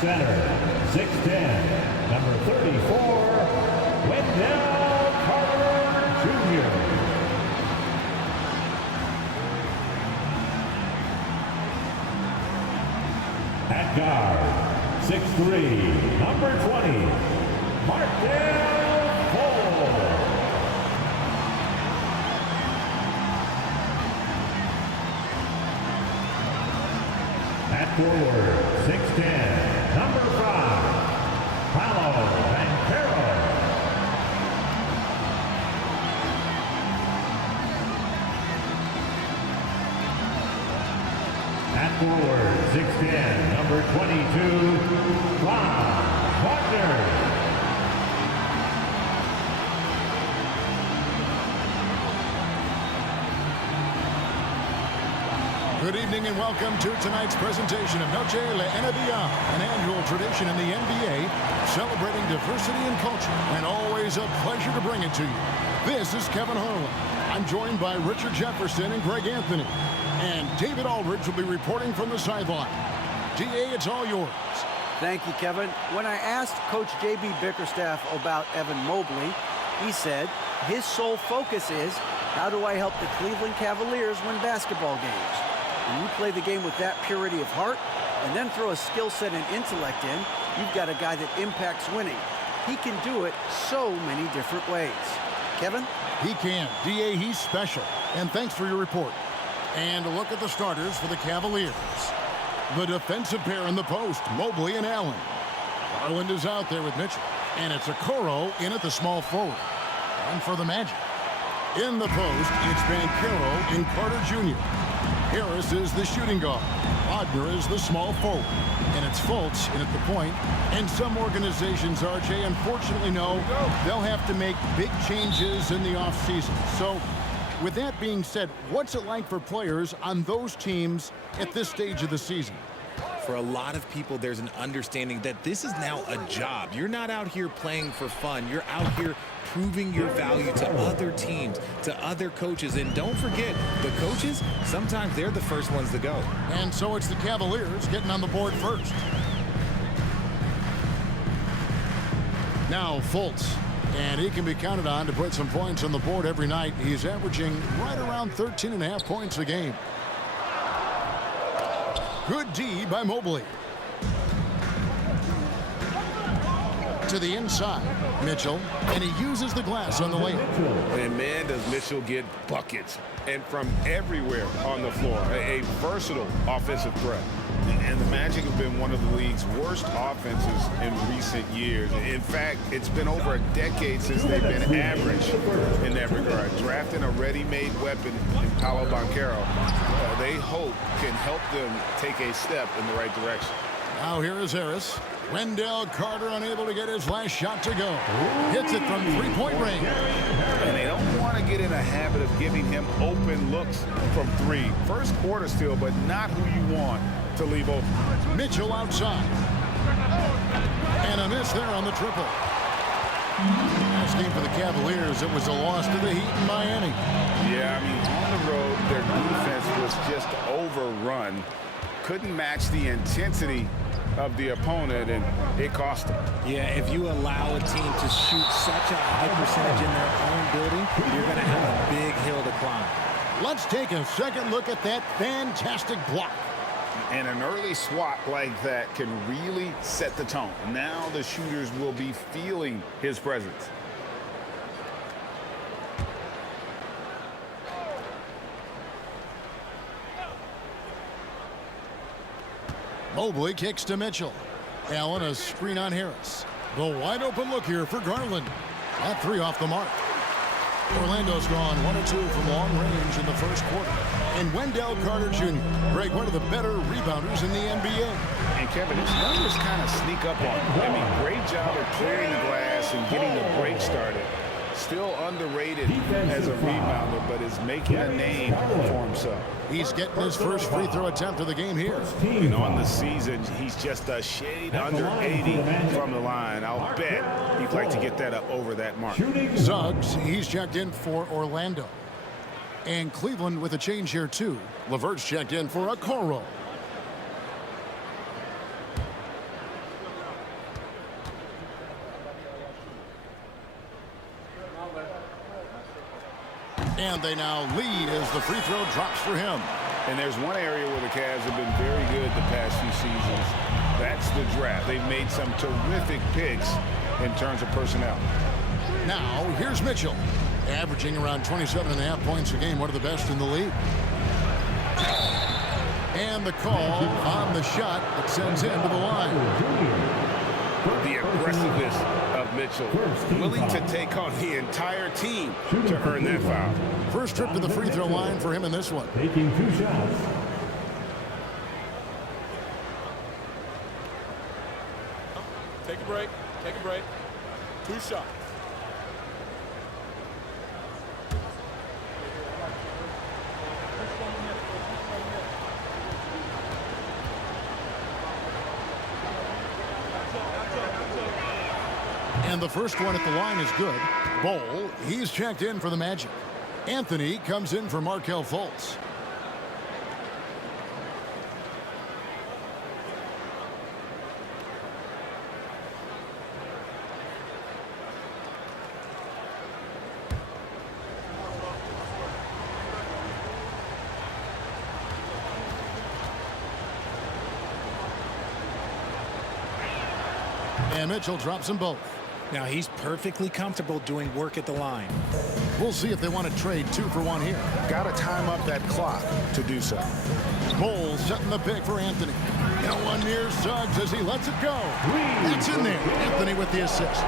center, 6'10", number 34, Wendell Carter Jr. At guard, 6'3", number 20, Markel Cole. At forward, 6'10", number 5, Paolo Banchero. At forward, 6'10", number 22, Ron Wagner. Good evening and welcome to tonight's presentation of Noche La NBA, an annual tradition in the NBA celebrating diversity and culture, and always a pleasure to bring it to you. This is Kevin Harlan. I'm joined by Richard Jefferson and Greg Anthony, and David Aldridge will be reporting from the sideline. DA, it's all yours. Thank you, Kevin. When I asked Coach J.B. Bickerstaff about Evan Mobley, he said his sole focus is, how do I help the Cleveland Cavaliers win basketball games? When you play the game with that purity of heart and then throw a skill set and intellect in, you've got a guy that impacts winning. He can do it so many different ways. Kevin? He can. DA, he's special. And thanks for your report. And a look at the starters for the Cavaliers. The defensive pair in the post, Mobley and Allen. Garland is out there with Mitchell. And it's Okoro in at the small forward. And for the Magic. In the post, it's Banchero and Carter Jr. Harris is the shooting guard. Wagner is the small forward. And it's Fultz in at the point. And some organizations, RJ, unfortunately know they'll have to make big changes in the offseason. So, with that being said, what's it like for players on those teams at this stage of the season? For a lot of people, there's an understanding that this is now a job. You're not out here playing for fun. You're out here proving your value to other teams, to other coaches. And don't forget, the coaches, sometimes they're the first ones to go. And so it's the Cavaliers getting on the board first. Now Fultz. And he can be counted on to put some points on the board every night. He's averaging right around 13.5 points a game. Good D by Mobley. To the inside, Mitchell, and he uses the glass on the layup. And man, does Mitchell get buckets, and from everywhere on the floor. A versatile offensive threat. And the Magic have been one of the league's worst offenses in recent years. In fact, it's been over a decade since they've been average in that regard. Drafting a ready-made weapon in Paolo Banchero, they hope can help them take a step in the right direction. Now here is Harris. Wendell Carter unable to get his last shot to go. Hits it from three-point range. And they don't want to get in a habit of giving him open looks from three. First quarter still, but not who you want to leave open. Mitchell outside. And a miss there on the triple. Last game for the Cavaliers, it was a loss to the Heat in Miami. Yeah, I mean, on the road, their defense was just overrun. Couldn't match the intensity of the opponent, and it cost them. Yeah, if you allow a team to shoot such a high percentage in their own building, you're going to have a big hill to climb. Let's take a second look at that fantastic block. And an early swat like that can really set the tone. Now the shooters will be feeling his presence. Mobley kicks to Mitchell. Allen a screen on Harris. The wide open look here for Garland. That three off the mark. Orlando's gone 1 of 2 from long range in the first quarter. And Wendell Carter Jr., Greg, one of the better rebounders in the NBA. And Kevin, his numbers kind of sneak up on him. I mean, great job of clearing the glass and getting the break started. Still underrated as a rebounder, but is making a name for himself. He's getting his first free throw attempt of the game here. And on the season, he's just a shade under 80 from the line. I'll bet he'd like to get that up over that mark. Suggs, he's checked in for Orlando. And Cleveland with a change here, too. LeVert's checked in for Okoro. And they now lead as the free throw drops for him. And there's one area where the Cavs have been very good the past few seasons. That's the draft. They've made some terrific picks in terms of personnel. Now, here's Mitchell, averaging around 27.5 points a game, one of the best in the league. And the call on the shot that sends him to the line. The aggressiveness of Mitchell, willing to take on the entire team to earn that foul. First trip to the free throw line for him in this one. Taking 2 shots. Take a break. Take a break. 2 shots. And the first one at the line is good. Bowl, he's checked in for the Magic. Anthony comes in for Markelle Fultz. And Mitchell drops them both. Now he's perfectly comfortable doing work at the line. We'll see if they want to trade 2 for 1 here. Got to time up that clock to do so. Bowl setting the pick for Anthony. No one near Suggs as he lets it go. That's in there. Anthony with the assist.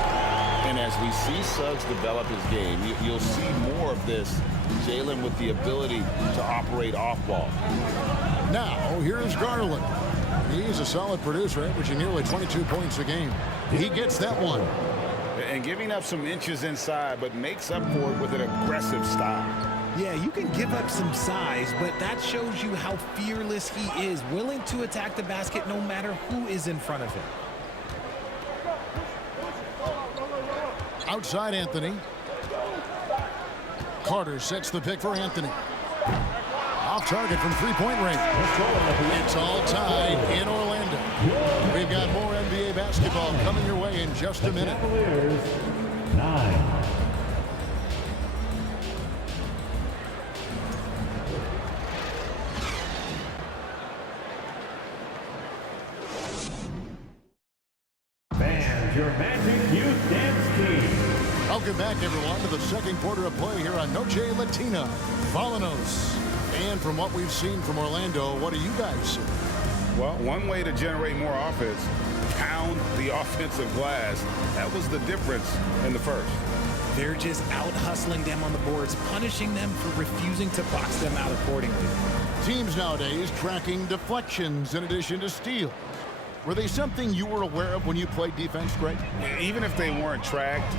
And as we see Suggs develop his game, you'll see more of this. Jalen with the ability to operate off ball. Now, here's Garland. He's a solid producer, averaging nearly 22 points a game. He gets that one. And giving up some inches inside, but makes up for it with an aggressive style. Yeah, you can give up some size, but that shows you how fearless he is, willing to attack the basket no matter who is in front of him. Outside Anthony. Carter sets the pick for Anthony. Off target from three-point range. It's all tied in Orlando. We've got more NBA basketball coming your way in just a minute. Cavaliers, 9. Fans, your Magic Youth Dance Team. Welcome back, everyone, to the second quarter of play here on Noche Latina. Vallanos. And from what we've seen from Orlando, what do you guys see? Well, one way to generate more offense, pound the offensive glass. That was the difference in the first. They're just out hustling them on the boards, punishing them for refusing to box them out accordingly. Teams nowadays tracking deflections in addition to steals. Were they something you were aware of when you played defense, Greg? Even if they weren't tracked,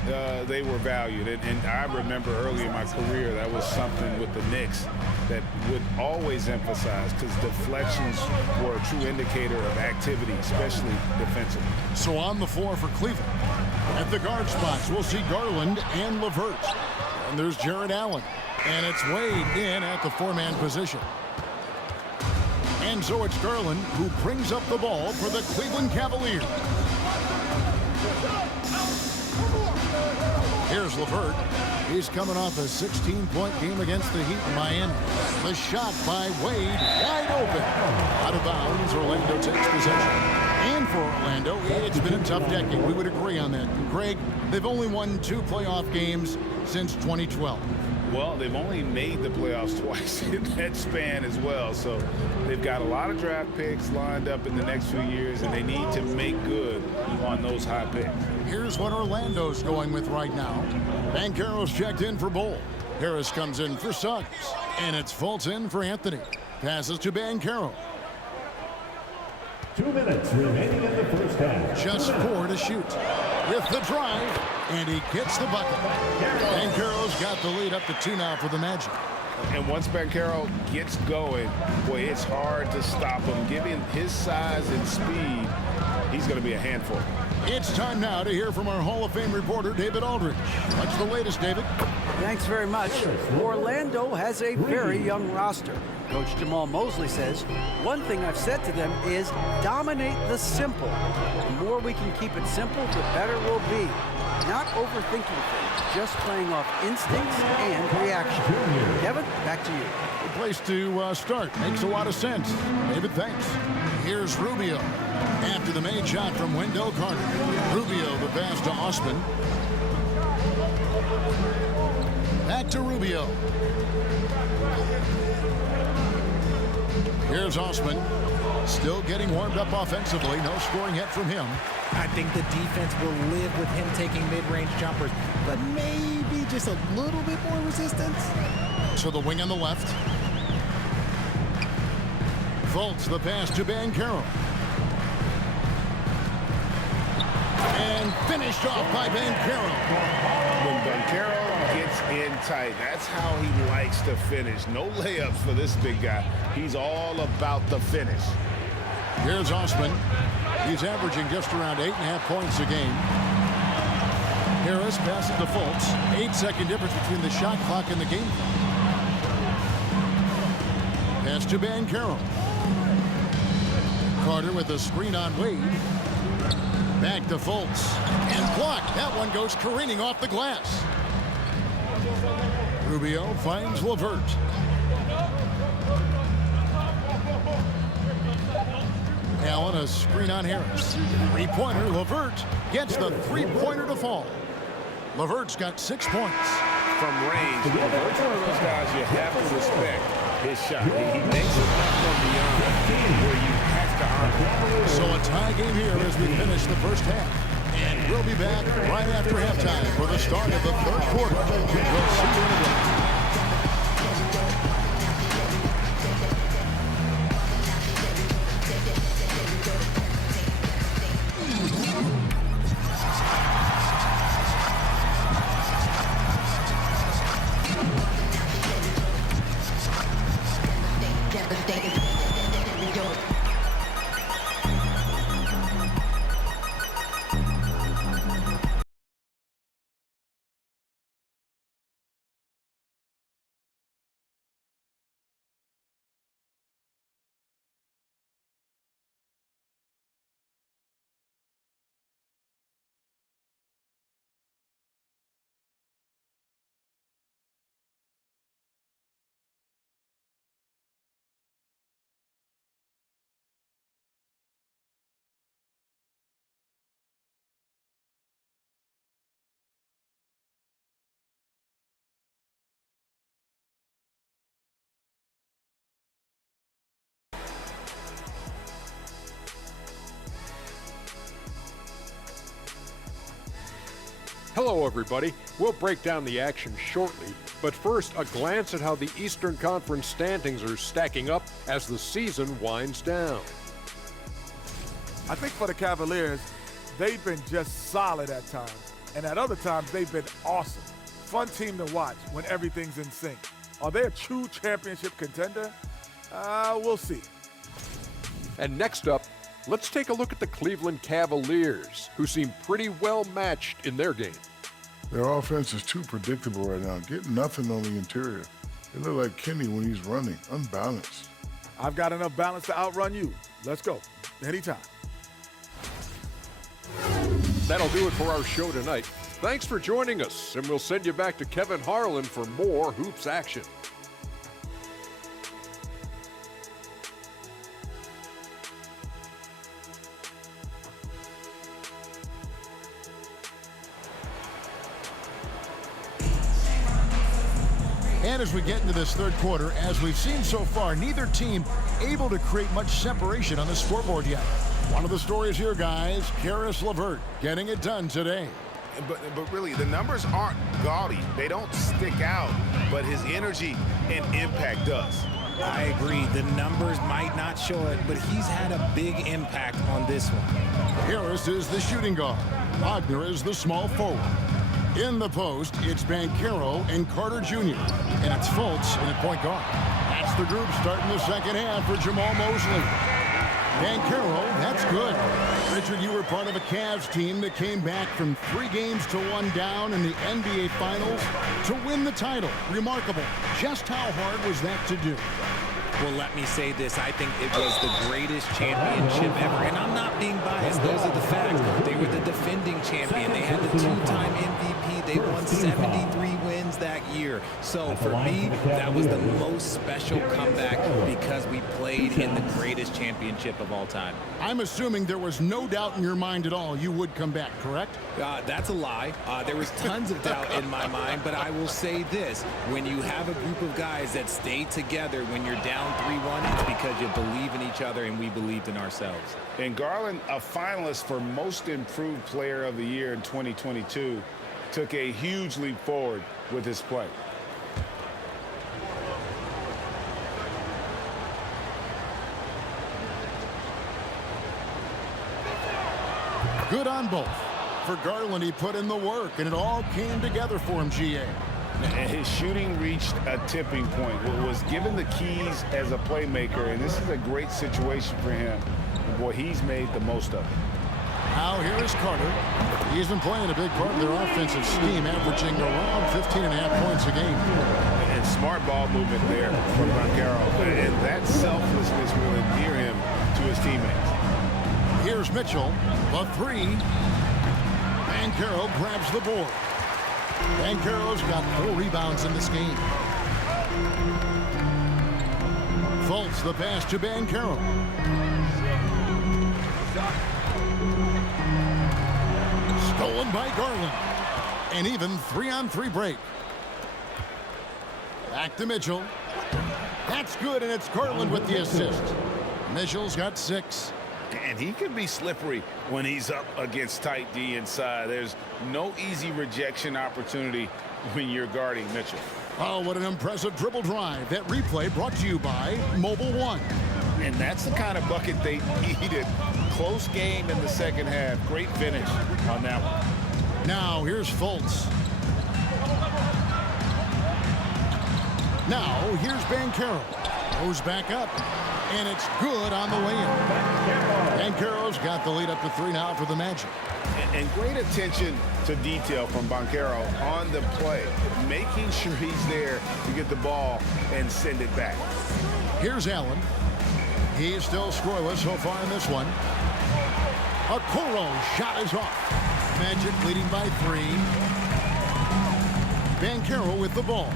they were valued. And I remember early in my career, that was something with the Knicks that would always emphasize, because deflections were a true indicator of activity, especially defensively. So on the floor for Cleveland. At the guard spots, we'll see Garland and LeVert. And there's Jared Allen. And it's Wade in at the four-man position. And so it's Garland who brings up the ball for the Cleveland Cavaliers. Here's LeVert. He's coming off a 16-point game against the Heat in Miami. The shot by Wade, wide open. Out of bounds, Orlando takes possession. And for Orlando, it's been a tough decade. We would agree on that. Greg, they've only won 2 playoff games since 2012. Well, they've only made the playoffs twice in that span as well. So they've got a lot of draft picks lined up in the next few years, and they need to make good on those high picks. Here's what Orlando's going with right now. Banchero's checked in for Bowl. Harris comes in for Suggs. And it's Fultz in for Anthony. Passes to Banchero. 2 minutes remaining in the first half. Just 4 to shoot. With the drive, and he gets the bucket. Banchero's got the lead up to 2 now for the Magic. And once Banchero gets going, boy, it's hard to stop him. Given his size and speed, he's going to be a handful. It's time now to hear from our Hall of Fame reporter, David Aldridge. What's the latest, David? Thanks very much. Orlando has a very young roster. Coach Jamal Mosley says, one thing I've said to them is dominate the simple. The more we can keep it simple, the better we'll be. Not overthinking things, just playing off instincts and reaction. Kevin, back to you. Good place to start. Makes a lot of sense. David, thanks. Here's Rubio. After the made shot from Wendell Carter. Rubio the pass to Osman. Back to Rubio. Here's Osman. Still getting warmed up offensively. No scoring yet from him. I think the defense will live with him taking mid-range jumpers, but maybe just a little bit more resistance. To the wing on the left. Fultz the pass to Banchero. And finished off by Banchero. When Banchero gets in tight, that's how he likes to finish. No layups for this big guy. He's all about the finish. Here's Osman. He's averaging just around 8.5 points a game. Harris passes to Fultz. 8-second difference between the shot clock and the game clock. Pass to Banchero. Carter with a screen on Wade. Back to Fultz. And blocked. That one goes careening off the glass. Rubio finds LeVert. Allen, a screen on Harris. Three-pointer, LeVert gets the three-pointer to fall. LeVert's got 6 points. From range, LeVert's one of those guys you have to respect his shot. He makes it from beyond where you have to honor. So a tie game here as we finish the first half. And we'll be back right after halftime for the start of the third quarter. We'll see you in a minute. Hello, everybody. We'll break down the action shortly, but first, a glance at how the Eastern Conference standings are stacking up as the season winds down. I think for the Cavaliers, they've been just solid at times, and at other times, they've been awesome. Fun team to watch when everything's in sync. Are they a true championship contender? We'll see. And next up, let's take a look at the Cleveland Cavaliers, who seem pretty well matched in their game. Their offense is too predictable right now. Get nothing on the interior. They look like Kenny when he's running, unbalanced. I've got enough balance to outrun you. Let's go. Anytime. That'll do it for our show tonight. Thanks for joining us, and we'll send you back to Kevin Harlan for more hoops action. And as we get into this third quarter, as we've seen so far, neither team able to create much separation on the scoreboard yet. One of the stories here, guys, Caris LeVert getting it done today. But really, the numbers aren't gaudy. They don't stick out, but his energy and impact does. I agree. The numbers might not show it, but he's had a big impact on this one. Harris is the shooting guard. Wagner is the small forward. In the post, it's Banchero and Carter Jr. And it's Fultz in at point guard. That's the group starting the second half for Jamal Mosley. Banchero, that's good. Richard, you were part of a Cavs team that came back from 3 games to 1 down in the NBA Finals to win the title. Remarkable. Just how hard was that to do? Well, let me say this. I think it was the greatest championship ever. And I'm not being biased. Those are the facts. They were the defending champion. They had the 2-time MVP. They won 73 wins. wins that year. So At the for line me, for the that was the Cavaliers. most special comeback because we played in the greatest championship of all time. I'm assuming there was no doubt in your mind at all you would come back, correct? That's a lie. There was tons of doubt in my mind, but I will say this. When you have a group of guys that stay together when you're down 3-1, it's because you believe in each other and we believed in ourselves. And Garland, a finalist for Most Improved Player of the Year in 2022, took a huge leap forward with his play. Good on both. For Garland, he put in the work, and it all came together for him, GA. And his shooting reached a tipping point. Was given the keys as a playmaker, and this is a great situation for him. And boy, he's made the most of it. Now here is Carter. He's been playing a big part of their offensive scheme, averaging around 15.5 points a game. And smart ball movement there from Banchero. And that selflessness will endear him to his teammates. Here's Mitchell, the three. Banchero grabs the board. Banchero's got 4 rebounds in this game. Fultz the pass to Banchero. Stolen by Garland. An even 3-on-3 break. Back to Mitchell. That's good, and it's Garland with the assist. Mitchell's got 6. And he can be slippery when he's up against tight D inside. There's no easy rejection opportunity when you're guarding Mitchell. Oh, what an impressive dribble drive. That replay brought to you by Mobile One. And that's the kind of bucket they needed. Close game in the second half. Great finish on that one. Now here's Fultz. Now here's Banchero. Goes back up. And it's good on the way in. Banchero's got the lead up to 3 now for the Magic. And great attention to detail from Banchero on the play, making sure he's there to get the ball and send it back. Here's Allen. He's still scoreless so far in this one. Okoro's shot is off. Magic leading by 3. Banchero with the ball.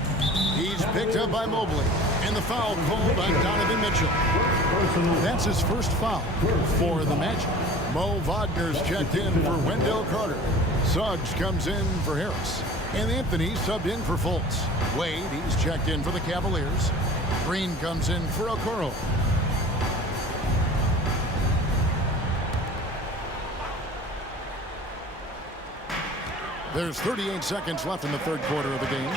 He's picked up by Mobley. And the foul called on Donovan Mitchell. That's his first foul for the Magic. Mo Wagner's checked in for Wendell Carter. Suggs comes in for Harris. And Anthony subbed in for Fultz. Wade, he's checked in for the Cavaliers. Green comes in for Okoro. There's 38 seconds left in the third quarter of the game.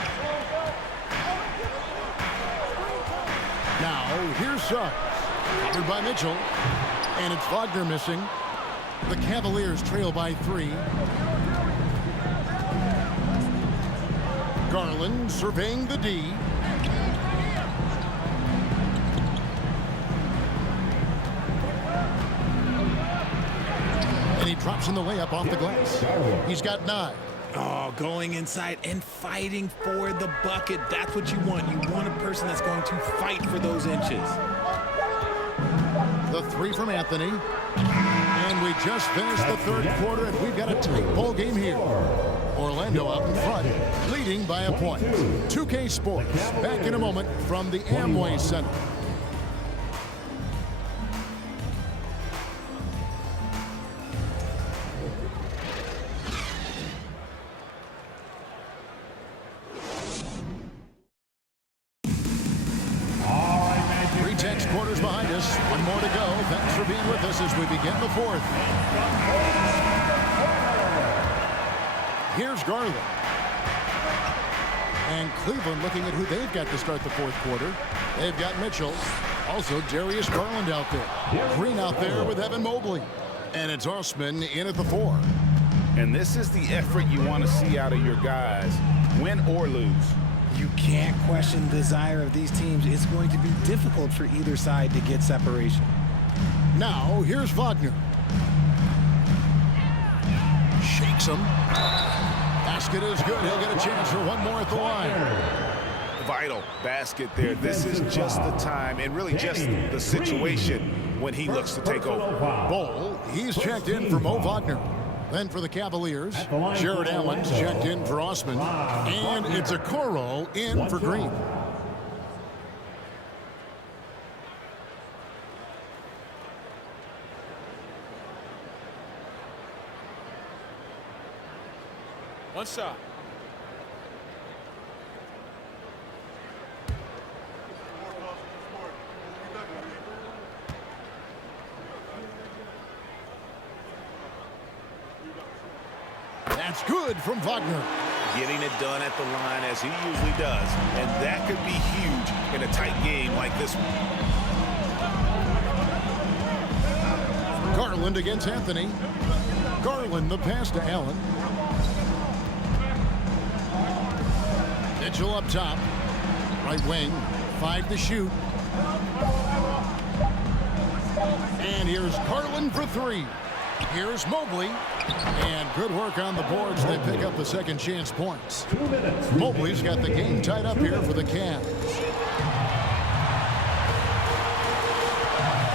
Now, here's Suggs. Covered by Mitchell. And it's Wagner missing. The Cavaliers trail by 3. Garland surveying the D. And he drops in the layup off the glass. He's got 9. Oh, going inside and fighting for the bucket. That's what you want. You want a person that's going to fight for those inches. The 3 from Anthony. And we just finished the third quarter, and we've got a tight ball game here. Orlando out in front, leading by a point. 2K Sports, back in a moment from the Amway Center. Quarters behind us. One more to go. Thanks for being with us as we begin the fourth. Here's Garland. And Cleveland looking at who they've got to start the fourth quarter. They've got Mitchell. Also Darius Garland out there. Green out there with Evan Mobley. And it's Osman in at the 4. And this is the effort you want to see out of your guys, win or lose. You can't question the desire of these teams. It's going to be difficult for either side to get separation. Now, here's Wagner. Shakes him. Basket is good. He'll get a chance for one more at the line. Vital basket there. This is just the time and really just the situation when he looks to take over. Ball, he's checked in for Mo Wagner. Then for the Cavaliers, At the line Jared for Allen's Orlando. checked in for Osman, and it's a Okoro in for Green. One shot. That's good from Wagner. Getting it done at the line as he usually does. And that could be huge in a tight game like this one. Garland against Anthony. Garland the pass to Allen. Mitchell up top. Right wing. 5 to shoot. And here's Garland for 3. Here's Mobley. And good work on the boards. They pick up the second chance points. 2 minutes. Mobley's got the game tied up here for the Cavs.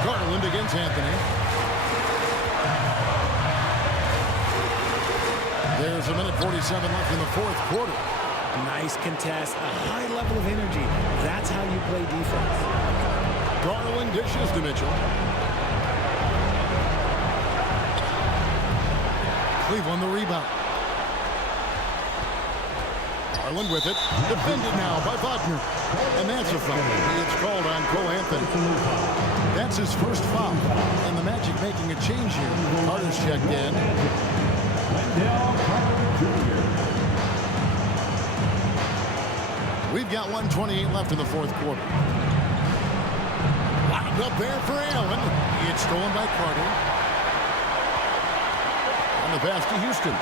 Garland against Anthony. There's 1:47 left in the fourth quarter. Nice contest, a high level of energy. That's how you play defense. Garland dishes to Mitchell. Cleveland the rebound. Garland with it. Defended now by Wagner. And that's a foul. It's called on Cole Anthony. That's his first foul. And the Magic making a change here. Carter's checked in. We've got 1:28 left in the fourth quarter. Wound up there for Allen. It's stolen by Carter. And the pass to Houston.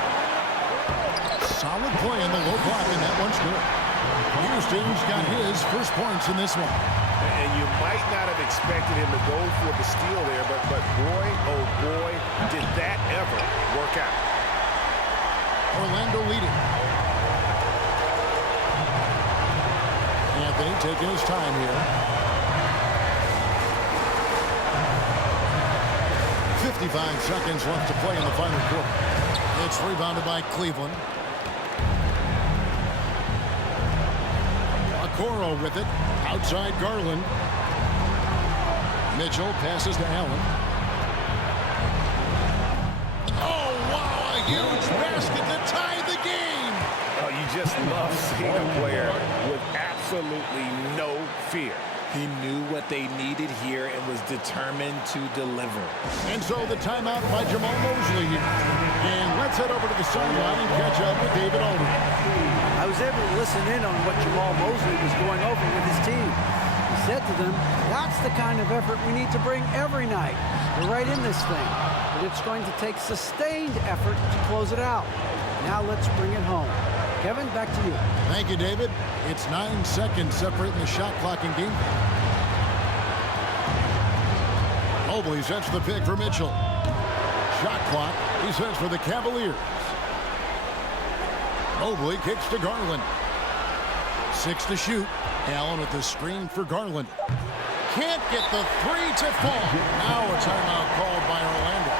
Solid play in the low block, and that one's good. Houston's got his first points in this one. And you might not have expected him to go for the steal there, but boy, oh boy, did that ever work out. Orlando leading. Anthony taking his time here. 55 seconds left to play in the final quarter. It's rebounded by Cleveland. Okoro with it. Outside Garland. Mitchell passes to Allen. Oh, wow, a huge basket to tie the game. Oh, you just love seeing a player with absolutely no fear. He knew what they needed here and was determined to deliver. And so the timeout by Jamal Mosley here. And let's head over to the sideline and catch up with David Aldridge. I was able to listen in on what Jamal Mosley was going over with his team. He said to them, that's the kind of effort we need to bring every night. We're right in this thing, but it's going to take sustained effort to close it out. Now let's bring it home. Kevin, back to you. Thank you, David. It's 9 seconds separating the shot clock and game. Mobley sets the pick for Mitchell. Shot clock, he sets for the Cavaliers. Mobley kicks to Garland. 6 to shoot. Allen with the screen for Garland. Can't get the 3 to fall. Now a timeout called by Orlando.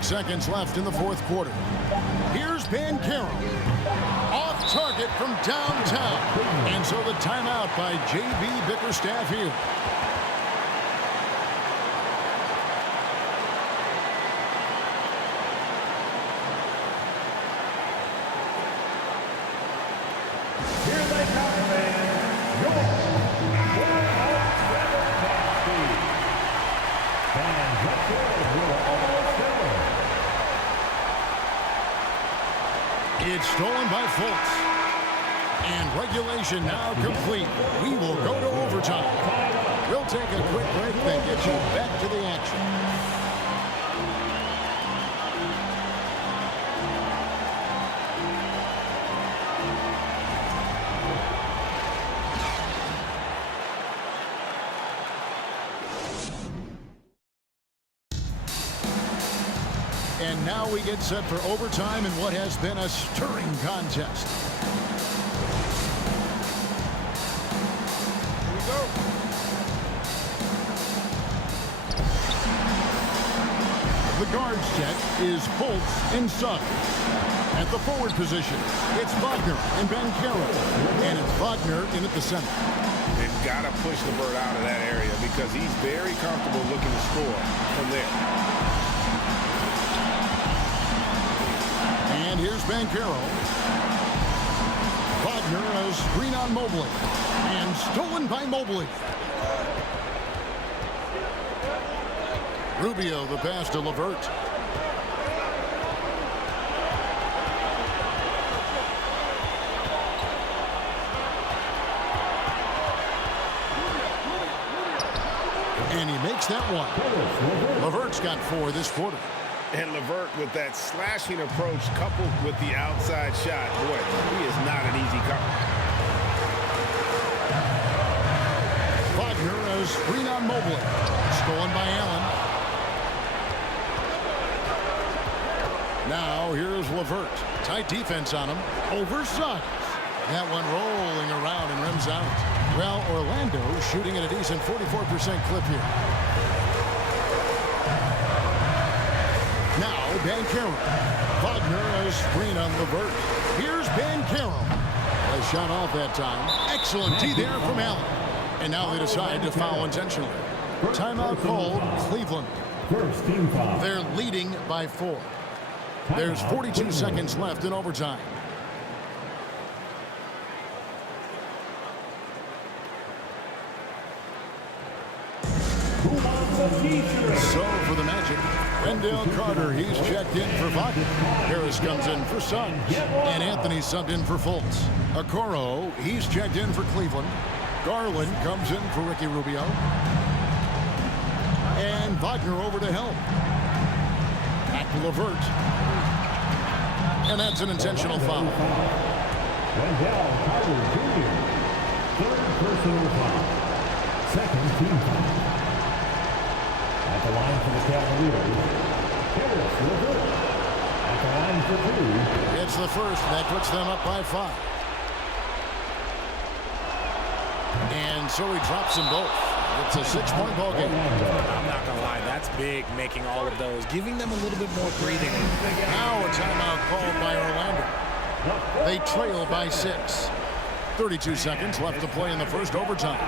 Seconds left in the fourth quarter. Here's Banchero. Off target from downtown. And so the timeout by J.B. Bickerstaff here. Here they come, man. Your 407 team. And Butler will almost there. It's stolen by Fultz. And regulation now complete. We will go to overtime. We'll take a quick break, then get you back to the action. And now we get set for overtime in what has been a stirring contest. Here we go. The guard set is Fultz and Suggs. At the forward position, it's Wagner and Bancaro. And it's Wagner in at the center. They've got to push the bird out of that area because he's very comfortable looking to score from there. And here's Bancaro. Wagner has screen on Mobley. And stolen by Mobley. Rubio, the pass to LeVert. And he makes that one. LeVert's got 4 this quarter. And LeVert with that slashing approach coupled with the outside shot. Boy, he is not an easy cover. Wagner has screen on Mobley. Stolen by Allen. Now here's LeVert. Tight defense on him. Over Suggs. That one rolling around and rims out. Well, Orlando shooting at a decent 44% clip here. Now Bancaro. Wagner has screen on LeVert. Here's Bancaro. A shot off that time. Excellent D there from Allen. And now they decide to foul intentionally. Timeout called Cleveland. First team foul. They're leading by 4. There's 42 seconds left in overtime. Who wants a t-shirt? So for the Magic, Wendell Carter, he's checked in for Wagner. Harris comes in for Suggs. And Anthony subbed in for Fultz. Okoro, he's checked in for Cleveland. Garland comes in for Ricky Rubio. And Wagner over to help. Back to LeVert. And that's an intentional foul. Wendell Carter Jr. Third personal foul. Second team foul. At the line for the Cavaliers, Harris LeVert. At the line for 2. It's the first, and that puts them up by 5. And so he drops them both. It's a 6-point ball game. I'm not going to lie, that's big, making all of those, giving them a little bit more breathing. Now a timeout called by Orlando. They trail by 6. 32 seconds left to play in the first overtime.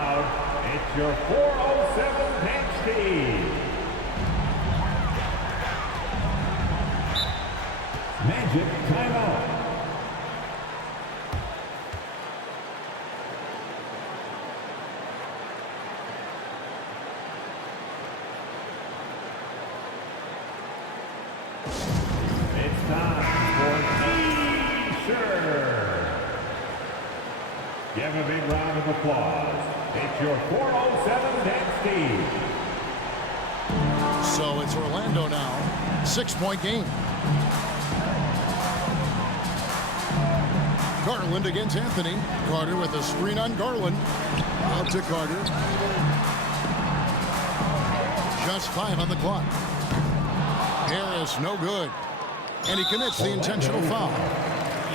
It's your 4:07 bench speed. Magic timeout. It's time for T-shirt. Give a big round of applause. It's your 4:07 bench speed. So it's Orlando now. 6-point game. Garland against Anthony. Carter with a screen on Garland. Out to Carter. Just 5 on the clock. Harris, no good. And he commits the intentional foul.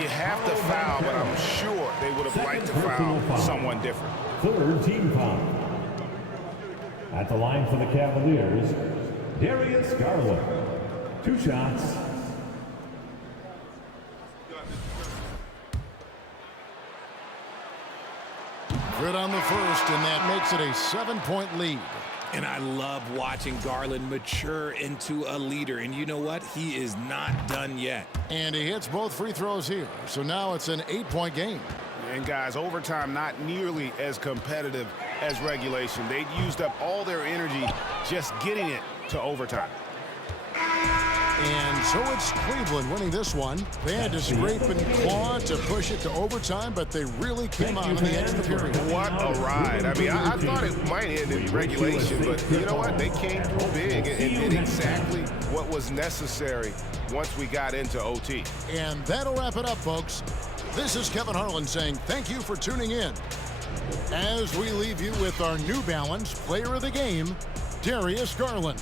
You have to foul, but I'm sure they would have liked to foul someone different. Third team foul. At the line for the Cavaliers, Darius Garland. 2 shots. Good on the first, and that makes it a 7-point lead. And I love watching Garland mature into a leader. And you know what? He is not done yet. And he hits both free throws here. So now it's an 8-point game. And guys, overtime not nearly as competitive as regulation. They'd used up all their energy just getting it to overtime. And so it's Cleveland winning this one. They had to scrape and claw to push it to overtime, but they really came out on the edge of the period. What a ride. I mean, I thought it might end in regulation, but you know what? They came through big and did exactly what was necessary once we got into OT. And that'll wrap it up, folks. This is Kevin Harlan saying thank you for tuning in. As we leave you with our New Balance Player of the Game, Darius Garland.